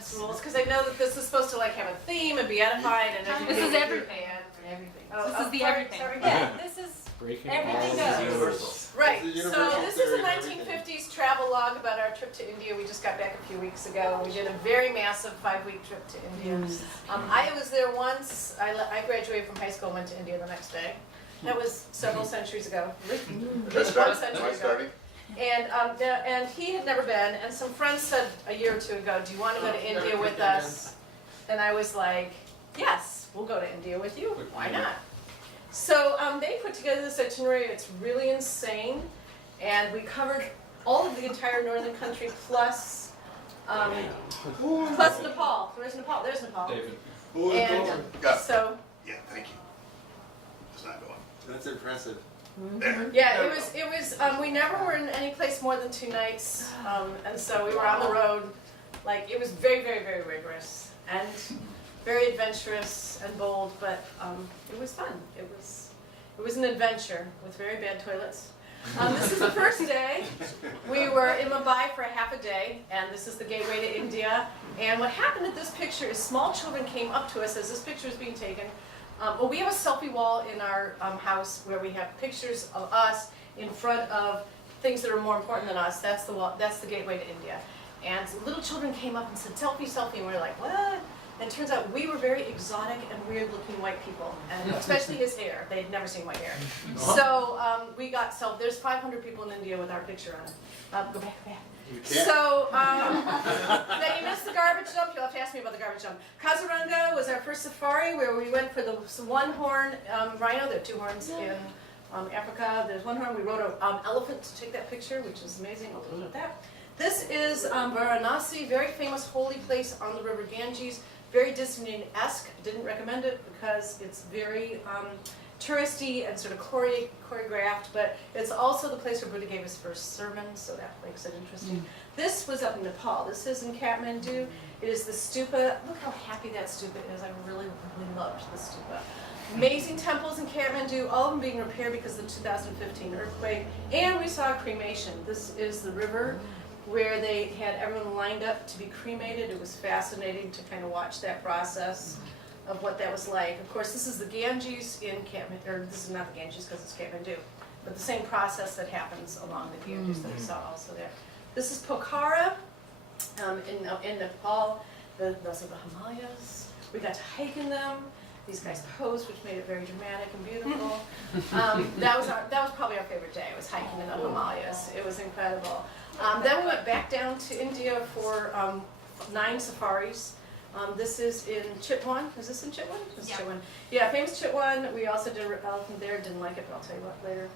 Synapse rules? Because I know that this is supposed to like have a theme and be edified and This is everything. Everything. This is the everything. Sorry, yeah, this is Breaking Everything all goes. the Universal. right. It's a So universal this is theory a of everything. 1950s travel log about our trip to India. We just got back a few weeks ago. We did a very massive 5-week trip to India. I was there once. I graduated from high school and went to India the next day. That was several centuries ago. At least one century ago. And he had never been, and some friends said a year or two ago, do you want to go to India with us? And I was like, yes, we'll go to India with you. Why not? So they put together this itinerary. It's really insane. And we covered all of the entire northern country plus plus Nepal. Where's Nepal? There's Nepal. David. And so Yeah, thank you. It's not going. That's impressive. There. yeah, it was we never were in any place more than 2 nights, and so we were on the road. Like it was very, very, very rigorous and very adventurous and bold, but it was fun. It was an adventure with very bad toilets. This is the first day. We were in Mumbai for a half a day, and this is the gateway to India. And what happened at this picture is small children came up to us as this picture is being taken. Well, we have a selfie wall in our house where we have pictures of us in front of things that are more important than us. That's the wall. That's the gateway to India. And little children came up and said, "Selfie, selfie," and we were like, "What?" And it turns out we were very exotic and weird-looking white people, and especially his hair. They had never seen white hair. So we got There's 500 people in India with our picture on it. Go back, go back. You can't. So, then you missed the garbage dump. You'll have to ask me about the garbage dump. Kaziranga was our first safari where we went for the one-horn rhino. There are 2 horns in Africa. There's 1 horn. We rode an elephant to take that picture, which is amazing. I'll talk about that. This is Varanasi, very famous holy place on the river Ganges. Very Disney-esque. Didn't recommend it because it's very touristy and sort of choreographed, but it's also the place where Buddha gave his first sermon, so that makes it interesting. This was up in Nepal. This is in Kathmandu. It is the stupa. Look how happy that stupa is. I really, really loved the stupa. Amazing temples in Kathmandu, all of them being repaired because of the 2015 earthquake. And we saw cremation. This is the river where they had everyone lined up to be cremated. It was fascinating to kind of watch that process of what that was like. Of course, this is the Ganges in Kathmandu, or this is not the Ganges because it's Kathmandu, but the same process that happens along the Ganges that we saw also there. This is Pokhara in Nepal. Those are the Himalayas. We got to hike in them. These guys posed, which made it very dramatic and beautiful. That was probably our favorite day. It was hiking in the Himalayas. It was incredible. Then we went back down to India for 9 safaris. This is in Chitwan. Is this in Chitwan? This is Yeah. Chitwan. Yeah, famous Chitwan. We also did an elephant there. Didn't like it, but I'll tell you what later.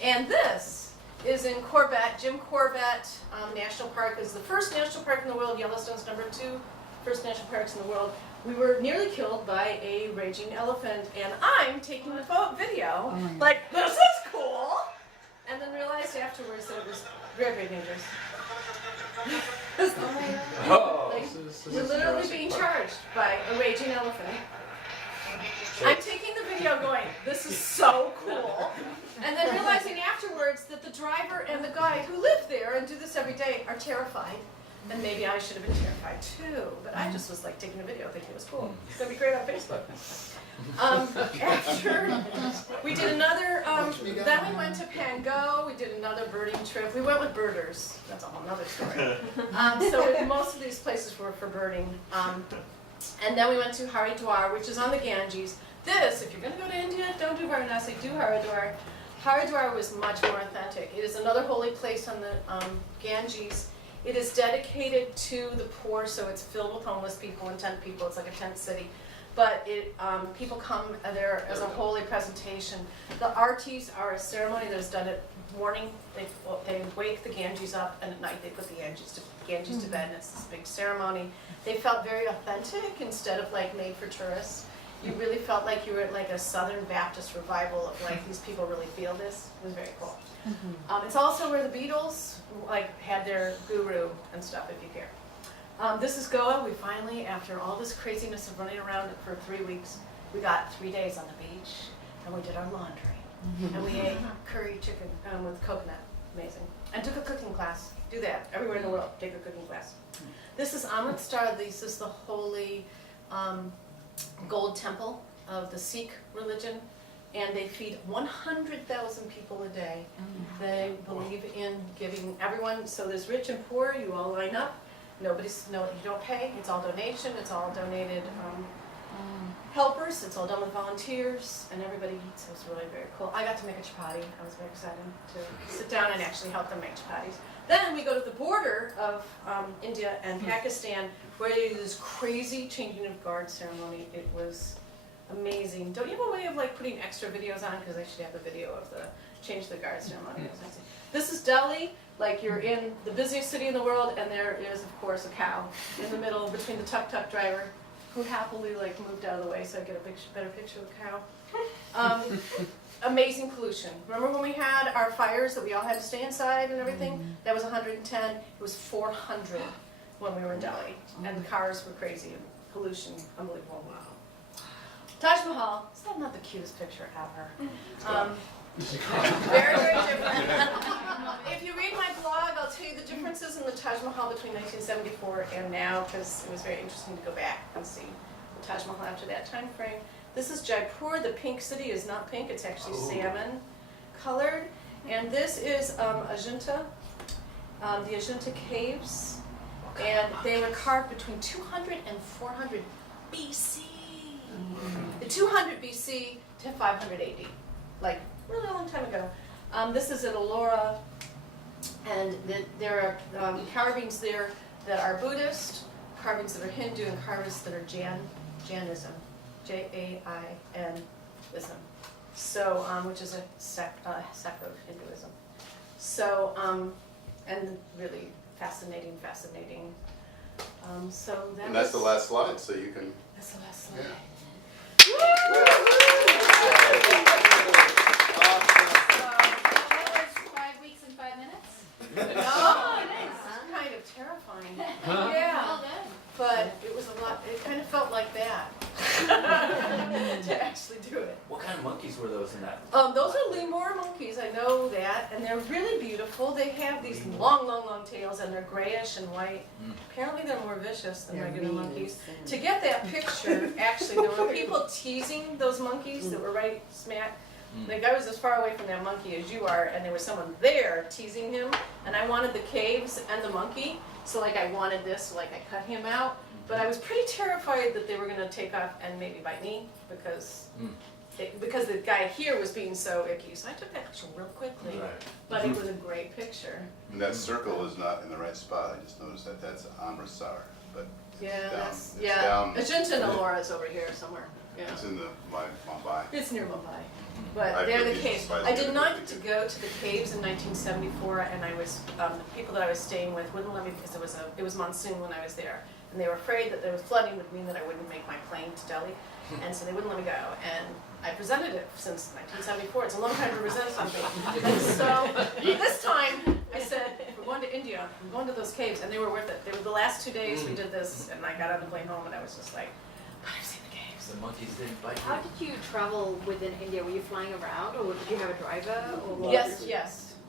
And this is in Corbett. Jim Corbett National Park is the first national park in the world. Yellowstone's number 2 first national parks in the world. We were nearly killed by a raging elephant, and I'm taking the video. Like, this is cool! And then realized afterwards that it was very, very dangerous. Oh, Like, this we're is literally Jurassic being Park. charged by a raging elephant. I'm taking the video going, this is so cool. And then realizing afterwards that the driver and the guide who live there and do this every day are terrified. And maybe I should have been terrified too. But I just was like taking a video thinking it was cool. It's going to be great on Facebook. After we did another, then we went to Pango. We did another birding trip. We went with birders. That's a whole nother story. So most of these places were for birding. And then we went to Haridwar, which is on the Ganges. This, if you're going to go to India, don't do Varanasi, do Haridwar. Haridwar was much more authentic. It is another holy place on the Ganges. It is dedicated to the poor, so it's filled with homeless people and tent people. It's like a tent city. But people come there as a holy presentation. The artis are a ceremony that is done at morning. They wake the Ganges up, and at night they put the Ganges to bed, and it's this big ceremony. They felt very authentic instead of like made for tourists. You really felt like you were at like a Southern Baptist revival of like these people really feel this. It was very cool. It's also where the Beatles like had their guru and stuff, if you care. This is Goa. We finally, after all this craziness of running around for 3 weeks, we got 3 days on the beach, and we did our laundry. And we ate curry chicken with coconut. Amazing. and took a cooking class. Do that everywhere in the world. Take a cooking class. This is Amritsar. This is the holy gold temple of the Sikh religion, and they feed 100,000 people a day. They believe in giving everyone. So there's rich and poor. You all line up. You don't pay. It's all donation. It's all donated. Helpers, it's all done with volunteers, and everybody eats. It was really very cool. I got to make a chapati. I was very excited to sit down and actually help them make chapatis. Then we go to the border of India and Pakistan, where they do this crazy changing of guard ceremony. It was amazing. Don't you have a way of like putting extra videos on? Because I should have a video of the change of the guard ceremony. It was amazing. This is Delhi. Like you're in the busiest city in the world, and there is, of course, a cow in the middle between the tuk-tuk driver, who happily like moved out of the way so I get a better picture of the cow. Amazing pollution. Remember when we had our fires that we all had to stay inside and everything? That was 110. It was 400 when we were in Delhi, and the cars were crazy. And pollution, unbelievable. Wow. Taj Mahal. Is that not the cutest picture ever? Very, very different. If you read my blog, I'll tell you the differences in the Taj Mahal between 1974 and now, because it was very interesting to go back and see the Taj Mahal after that time frame. This is Jaipur. The pink city is not pink, it's actually salmon colored. And this is Ajanta, the Ajanta caves. And they were carved between 200 and 400 BC. The 200 BC to 500 AD. Like, really long time ago. This is at Ellora, and there are carvings there that are Buddhist, carvings that are Hindu, and carvings that are Jainism, J-A-I-N-ism. So, which is a sect of Hinduism. So, and really fascinating. So that And that's the last slide, so you can. That's the last slide. Kind of terrifying. Yeah, but it was a lot. It kind of felt like that to actually do it. What kind of monkeys were those in that? Those are lemur monkeys. I know that, and they're really beautiful. They have these long tails, and they're grayish and white. Apparently, they're more vicious than regular monkeys. To get that picture, actually, there were people teasing those monkeys that were right smack. Like I was as far away from that monkey as you are, and there was someone there teasing him, and I wanted the caves and the monkey, so like I wanted this, so like I cut him out, but I was pretty terrified that they were going to take off and maybe bite me, because the guy here was being so icky, so I took that picture real quickly, but it was a great picture. And that circle is not in the right spot. I just noticed that that's Amritsar, but it's down. Ajanta and Ellora is over here somewhere. Yeah. It's in the Mumbai. It's near Mumbai. But they're the caves. I did not get to go to the caves in 1974, and I was the people that I was staying with wouldn't let me because it was monsoon when I was there, and they were afraid that there was flooding would mean that I wouldn't make my plane to Delhi, and so they wouldn't let me go. And I presented it since 1974. It's a long time to present something. And so this time I said, we're going to India. I'm going to those caves, and they were worth it. They were the last 2 days we did this, and I got on the plane home, and I was just like, but I've seen the caves. The monkeys didn't bite you. How did you travel within India? Were you flying around, or did you have a driver? Or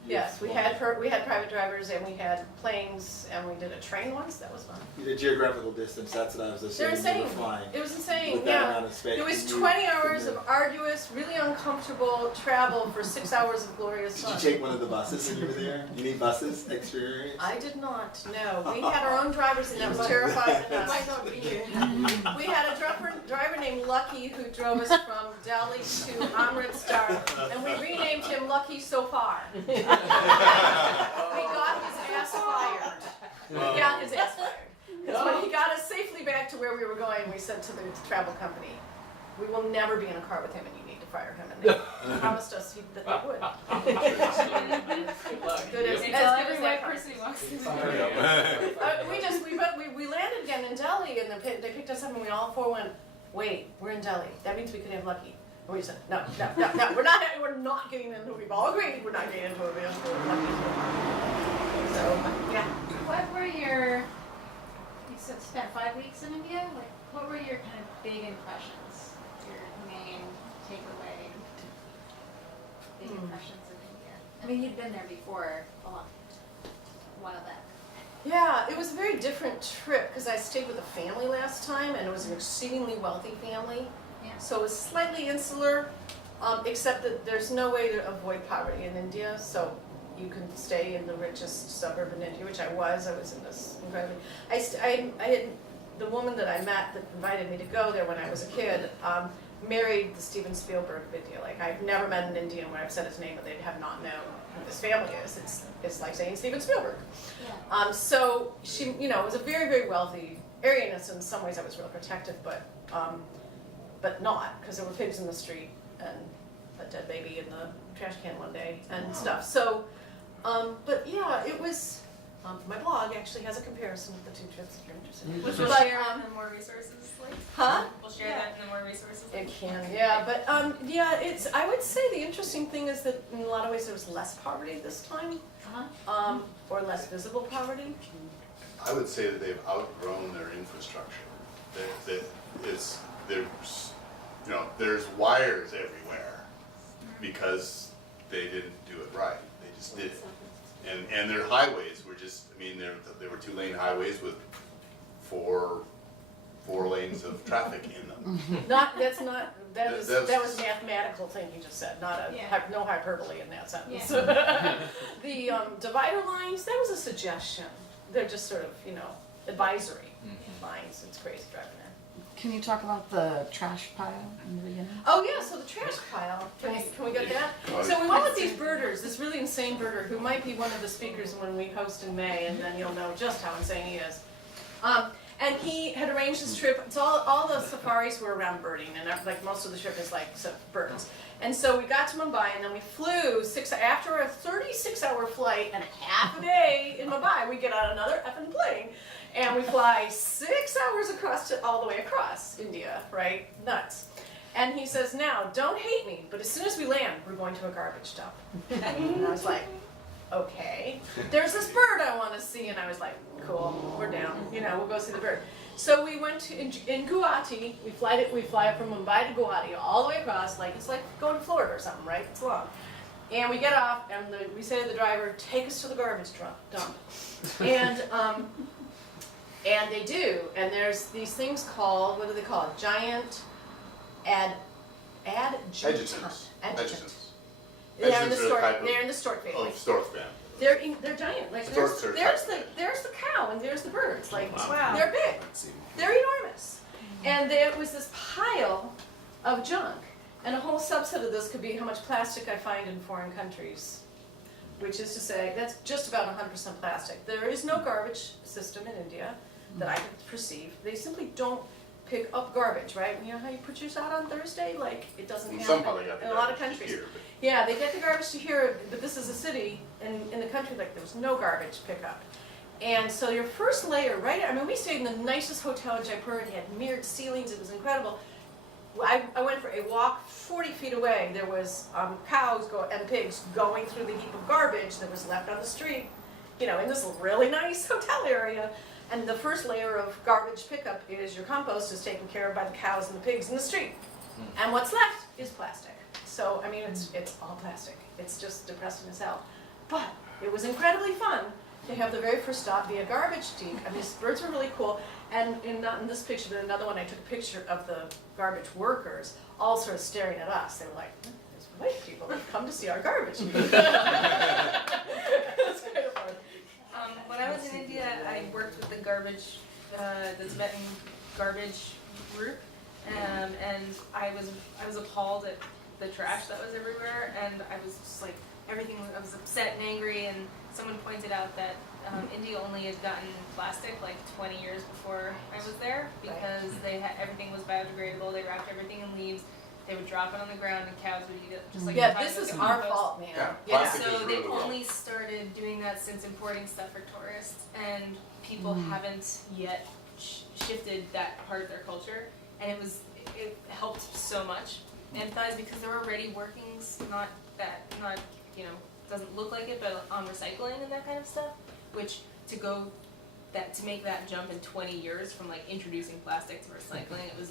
Yes. We had private drivers, and we had planes, and we did a train once. That was fun. The geographical distance, that's what I was They're assuming you insane. were flying. It was insane. With that Yeah. amount of space. It was 20 hours of arduous, really uncomfortable travel for 6 hours of glorious Did sun. you take one of the buses when you were there? You need buses? Experience? I did not. No, we had our own drivers, and that was terrifying to us. Might not be here. We had a driver named Lucky who drove us from Delhi to Amritsar, and we renamed him Lucky So Far. We got his ass fired. Because when he got us safely back to where we were going, we said to the travel company, we will never be in a car with him, and you need to fire him. And they promised us that they would. Good as good as that person walks through we landed again in Delhi, and they picked us up, and we all four went, wait, we're in Delhi. That means we could have Lucky. And we said, no, we're not getting into it. We've all agreed we're not getting into it. We're Lucky. So, yeah. What were you spent 5 weeks in India? Like, what were your kind of big impressions? Your main takeaway, big impressions of India? I mean, you'd been there before a long Yeah, it was a very different trip because I stayed with a family last time, and it was an exceedingly wealthy family. Yeah. So it was slightly insular, except that there's no way to avoid poverty in India. So you can stay in the richest suburb in India, which I was. I was in this incredibly. I had the woman that I met that invited me to go there when I was a kid. Married the Steven Spielberg of India. Like, I've never met an Indian when I've said his name, but they have not known who this family is. It's like saying Steven Spielberg. Yeah. So she, you know, it was a very, very wealthy area, and in some ways I was real protective, but not, because there were pigs in the street and a dead baby in the trash can one day and stuff. So, but yeah, it was. My blog actually has a comparison with the two trips if you're interested. We'll But, share that in the more resources, like. Huh? We'll share that in the more resources. It can, yeah, but yeah, it's. I would say the interesting thing is that in a lot of ways there was less poverty this time, Uh-huh. or less visible poverty. I would say that they've outgrown their infrastructure. There's, you know, there's wires everywhere because they didn't do it right. They just did it. And their highways were just, I mean, they were 2-lane highways with four lanes of traffic in them. That was That's- a mathematical thing you just said, not a, Yeah. no hyperbole in that sentence. Yeah. The divider lines, that was a suggestion. They're just sort of, you know, advisory lines. It's crazy driving there. Can you talk about the trash pile in the beginning? Oh yeah, so the trash pile, can we get that? So we went with these birders, this really insane birder who might be one of the speakers when we host in May, and then you'll know just how insane he is. And he had arranged this trip, it's all the safaris were around birding, and like most of the trip is like birds. And so we got to Mumbai, and then we flew after a 36-hour flight and half a day in Mumbai, we get on another effing plane. And we fly 6 hours all the way across India, right? Nuts. And he says, now, don't hate me, but as soon as we land, we're going to a garbage dump. And I was like, okay. There's this bird I want to see. And I was like, cool, we're down. You know, we'll go see the bird. So we went to, in Guwahati, we fly from Mumbai to Guwahati all the way across, like it's like going to Florida or something, right? It's long. And we get off, and we say to the driver, take us to the garbage dump. And they do, and there's these things called, what do they call it? Giant adjutant. Adjutants. They're in the Adjutants are a stork. type of- They're in the stork family. Oh, stork family. They're giant. Like Storks are there's type. the cow and there's the birds. Like Wow. they're big. They're enormous. And there was this pile of junk, and a whole subset of this could be how much plastic I find in foreign countries. Which is to say, that's just about 100% plastic. There is no garbage system in India that I can perceive. They simply don't pick up garbage, right? You know how you put yours out on Thursday? Like, it doesn't happen Somehow they got the in a lot of garbage countries. here, but- Yeah, they get the garbage to here, but this is a city, and in the country, like, there was no garbage pickup. And so your first layer, right, I mean, we stayed in the nicest hotel in Jaipur, it had mirrored ceilings, it was incredible. I went for a walk 40 feet away, there was cows and pigs going through the heap of garbage that was left on the street, you know, in this really nice hotel area. And the first layer of garbage pickup is your compost is taken care of by the cows and the pigs in the street. And what's left is plastic. So, I mean, it's all plastic. It's just depressing as hell. But it was incredibly fun to have the very first stop be a garbage dump. I mean, these birds were really cool. And not in this picture, but another one, I took a picture of the garbage workers all sort of staring at us. They were like, there's white people that come to see our garbage. It's kind of fun. When I was in India, I worked with the garbage, the Tibetan garbage group, and I was appalled at the trash that was everywhere, and I was just like, I was upset and angry, and someone pointed out that India only had gotten plastic like 20 years before I was there, because everything was biodegradable, they wrapped everything in leaves, they would drop it on the ground and cows would eat it, just like Yeah, the this is compost. our fault, man. Yeah, Yeah. plastic is So they ruined the world. only started doing that since importing stuff for tourists, and people haven't yet shifted that part of their culture, and it helped so much empathize, because there were already workings, not doesn't look like it, but on recycling and that kind of stuff, which to make that jump in 20 years from like introducing plastic to recycling, it was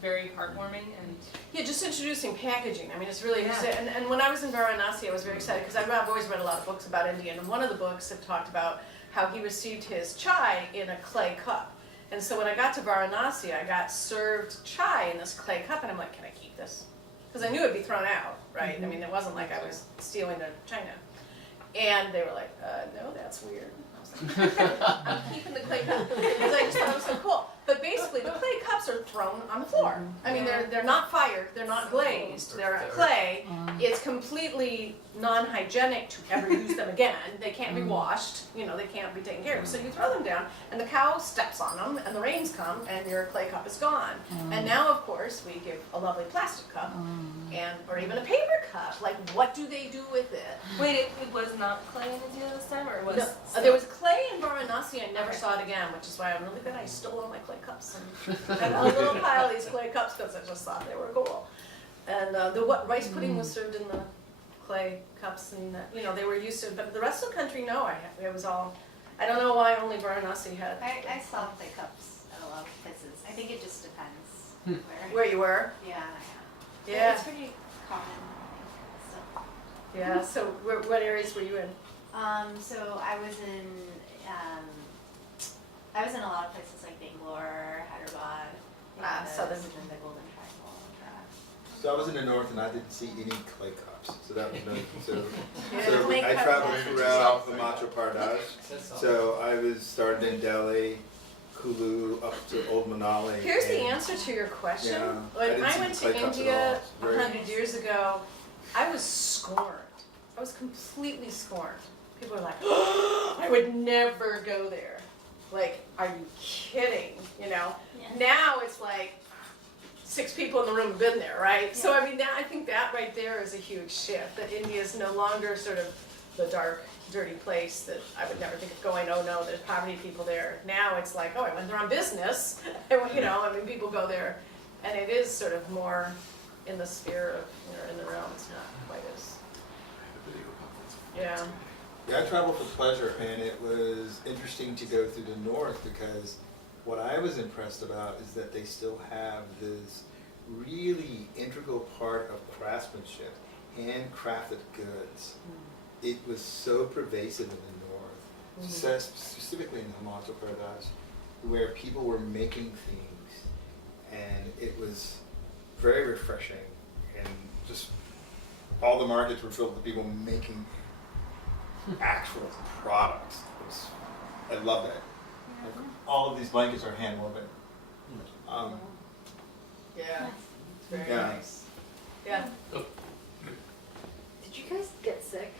very heartwarming and Yeah, just introducing packaging. I mean, it's really, Yeah. and when I was in Varanasi, I was very excited because I've always read a lot of books about India, and one of the books had talked about how he received his chai in a clay cup. And so when I got to Varanasi, I got served chai in this clay cup, and I'm like, can I keep this? Because I knew it'd be thrown out, right? I mean, it wasn't like I was stealing to China. And they were like, no, that's weird. I was like, I'm keeping the clay cup because I just thought it was so cool. But basically, the clay cups are thrown on the floor. I mean, they're not fired, they're not glazed, they're clay. It's completely non-hygienic to ever use them again. They can't be washed, you know, they can't be taken care of. So you throw them down, and the cow steps on them, and the rains come, and your clay cup is gone. And now, of course, we give a lovely plastic cup, and or even a paper cup. Like, what do they do with it? wait, it was not clay in India this time, or it was? No, there was clay in Varanasi. I never saw it again, which is why I'm really glad I stole all my clay cups and a little pile of these clay cups because I just thought they were cool. And rice pudding was served in the clay cups, and you know they were used to. But the rest of the country, no, it was all. I don't know why only Varanasi had. I saw clay cups at a lot of places. I think it just depends Where you were? Yeah, yeah. Yeah. It's pretty common, I think, still. Yeah. So what areas were you in? So I was in a lot of places like Bangalore, Hyderabad, Southern. and then the Golden Triangle. So I was in the north and I didn't see any clay cups, so that was no, so, Yeah, so clay I cup traveled is- throughout Himachal Pradesh. So I was started in Delhi, Kulu, up to Old Manali. Here's the and- answer to your question. Yeah, I When didn't I see went clay to cups at India all. It's very- 100 years ago, I was scorned. I was completely scorned. People were like, I would never go there. Like, are you kidding? You know? Yeah. Now it's like 6 people in the room have been there, right? So I mean, I think that right there is a huge shift. That India is no longer sort of the dark, dirty place that I would never think of going. Oh no, there's poverty people there. Now it's like, oh, I went there on business. And, you know, I mean, people go there, and it is sort of more in the sphere of, you know, in the realm. It's not quite as. Yeah. Yeah, I traveled for pleasure, and it was interesting to go through the north because what I was impressed about is that they still have this really integral part of craftsmanship, handcrafted goods. It was so pervasive in the north, specifically in Himachal Pradesh, where people were making things, and it was very refreshing, and just all the markets were filled with people making actual products. I love that. Like, all of these blankets are hand woven. Yeah. It's very Yeah. nice. Yeah. Did you guys get sick?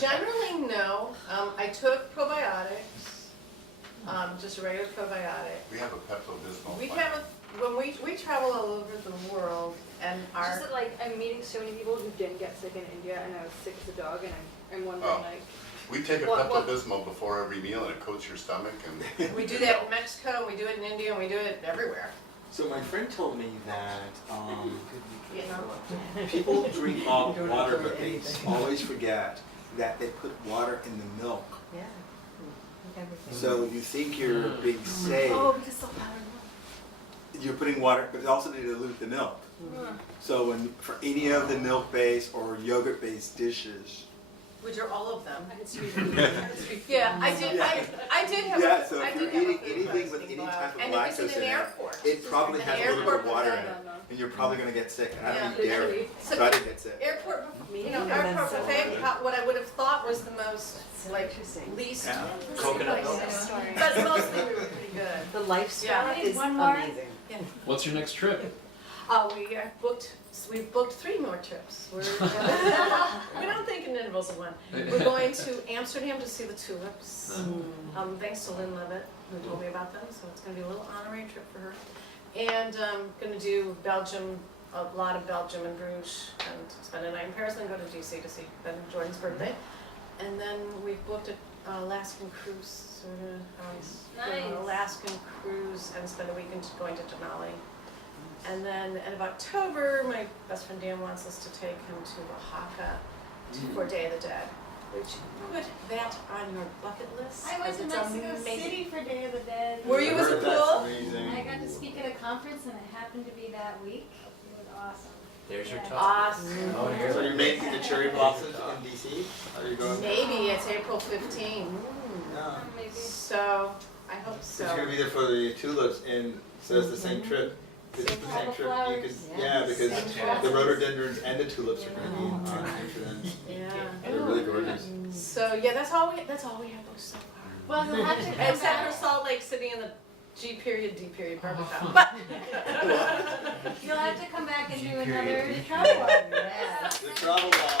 Generally, no. I took probiotics, just a regular probiotic. We have a Pepto-Bismol. We plan. have when we travel all over the world, and It's our just that, like, I'm meeting so many people who didn't get sick in India, and I was sick as a dog, and I'm wondering, Oh. like, We take a What- Pepto-Bismol before every meal and it coats your stomach and. we do that in Mexico, and we do it in India, and we do it everywhere. So my friend told me that You know. people drink all water, but they always forget that they put water in the milk. Yeah. So you think you're being safe, Oh, because the powder. you're putting water, but also they dilute the milk. So when, for any of the milk-based or yogurt-based dishes, Which are all of them. I had sweet Yeah, I did have yeah, so I if you're did have a eating food anything with poisoning any blowout. type of And it was lactose in an in it, airport. it probably An has a little bit of airport water in buffet. it, and you're probably gonna get sick. And I Yeah. don't eat dairy, So so I didn't get sick. Airport, you know, Yeah, airport that's buffet, what I would have thought was the most, like, interesting. least. Yeah. Coconut milk. But mostly we were pretty good. The lifestyle Yeah. is One more? amazing. What's your next trip? We've booked 3 more trips. We don't think in intervals of one. We're going to Amsterdam to see the tulips. Thanks to Lynn Levitt, who told me about them, so it's gonna be a little honorary trip for her. And gonna do Belgium, a lot of Belgium and Bruges, and spend a night in Paris, then go to DC to see Ben Jordan's birthday. And then we've booked an Alaskan cruise, sort of, go on an Nice. Alaskan cruise and spend a weekend going to Denali. And then end of October, my best friend Dan wants us to take him to Oaxaca for Day of the Dead. which put that on your bucket list. I went to It's Mexico amazing. City for Day of the Dead. Were you? I Was it heard that's cool? amazing. I got to speak at a conference and it happened to be that week. It was awesome. There's your Yeah. top. Awesome. Oh, here. So you're making the cherry blossoms in DC? Are you going? Maybe it's April 15. No. Maybe. So I hope so. Because you're gonna be there for the tulips, and so it's the same trip. It's the Same same trip. flowers. You could, yeah, because Same the flowers. rhododendrons and the tulips are gonna be on entrance. Yeah. They're really gorgeous. So yeah, that's all we have booked so far. Well, you'll have to come Except back. for Salt Lake City and the G period D period barbershop. But You'll have to come back and do G period, another D travel period. one. Yeah. The travel ball.